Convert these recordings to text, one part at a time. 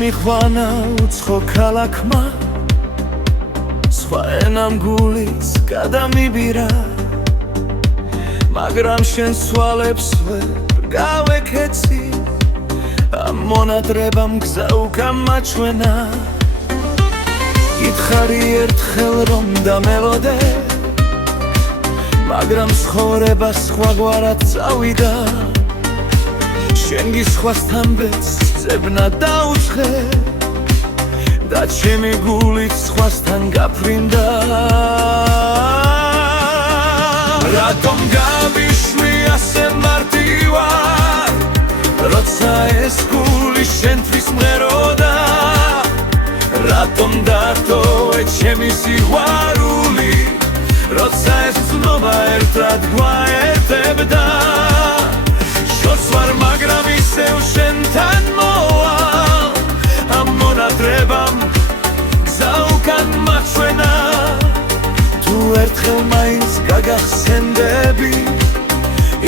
მომიყვანა უცხო ქალაქმა სხვა ენამ გულიც გადამიბირა მაგრამ შენ სვალებს ვერ გავეკეცი ამ მონატრებამ გზა უკამაჩვენა გითხარი ერთხელ რომ დამელოდე მაგრამ ცხოვრება სხვაგვარად წავიდა შენ გისხვასთან ბედს ძებნა დაუცხე და ჩემი გულით სხვასთან გაფრინდა რატომ გავიშვი ასე მარტივად როცა ეს გული შენთვის მღეროდა რატომ დატოვე ჩემი სიყვარული როცა ეს ცნობა ერთად გვაერთებდა შორს ვარ მაგრამ ისევ შენთან მოვალ ამ მონატრებამ გზა უკან მაჩვენა თუ ერთხელ მაინც გაგახსენდები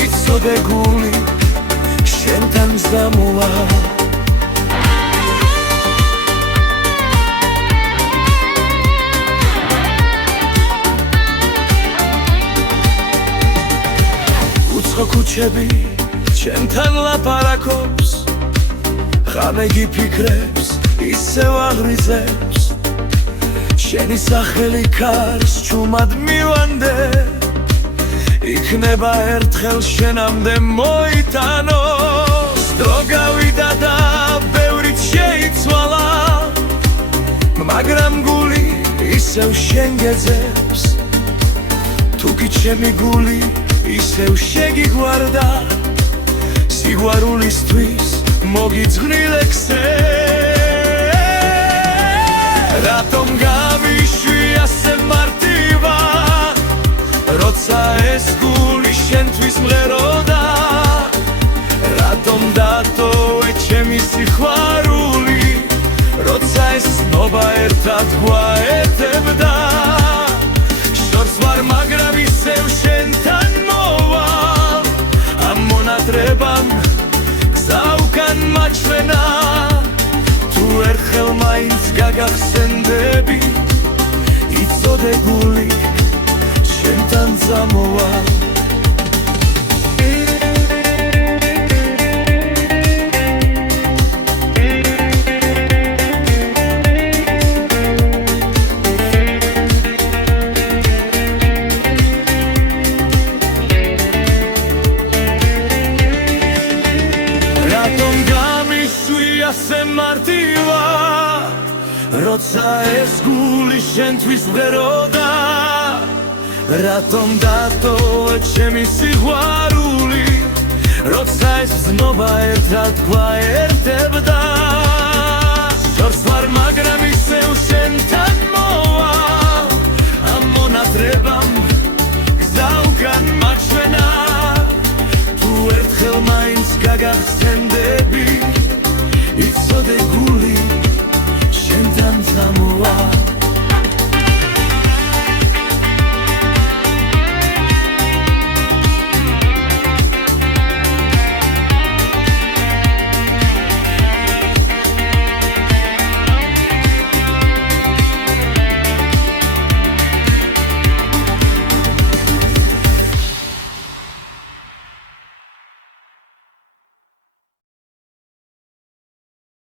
იცოდე გული შენთან ზამოვალ უცხო ქუჩები ჩემთან ლაპარაკობს ხანე გიფიქრებს ისევ აღრიზებს შენი სახელი ქარს ჩუმად მივანდე იქნება ერთხელ შენამდე მოიტანოს დრო გავიდა და ბევრიც შეიცვალა მაგრამ გული ისევ შენ გეძებს თუკი ჩემი გული ისევ შეგიგვარდა სიყვარულისთვის მოგიძღვნილე ქსე რატომ გავიშვი ასე მარტივად როცა ეს გული შენთვის მღეროდა რატომ დატოვე ჩემი სიყვარული როცა ეს ცნობა ერთად გვაერთებდა შორს ვარ მაგრამ ისევ შენთან მოვალ ამ მონატრებამ გზა უკან მაჩვენა თუ ერთხელ მაინც გაგახსენდები იცოდე გული შენთან ზამოვალ ასე მარტივად როცა ეს გული შენთვის მღეროდა რატომ დატოვე ჩემი სიყვარული როცა ეს ცნობა ერთად გვაერთებდა შორს ვარ მაგრამ ისევ შენთან მოვალ ამ მონატრებამ გზა უკან მაჩვენა თუ ერთხელ მაინც გაგახსენდები იცოდე გული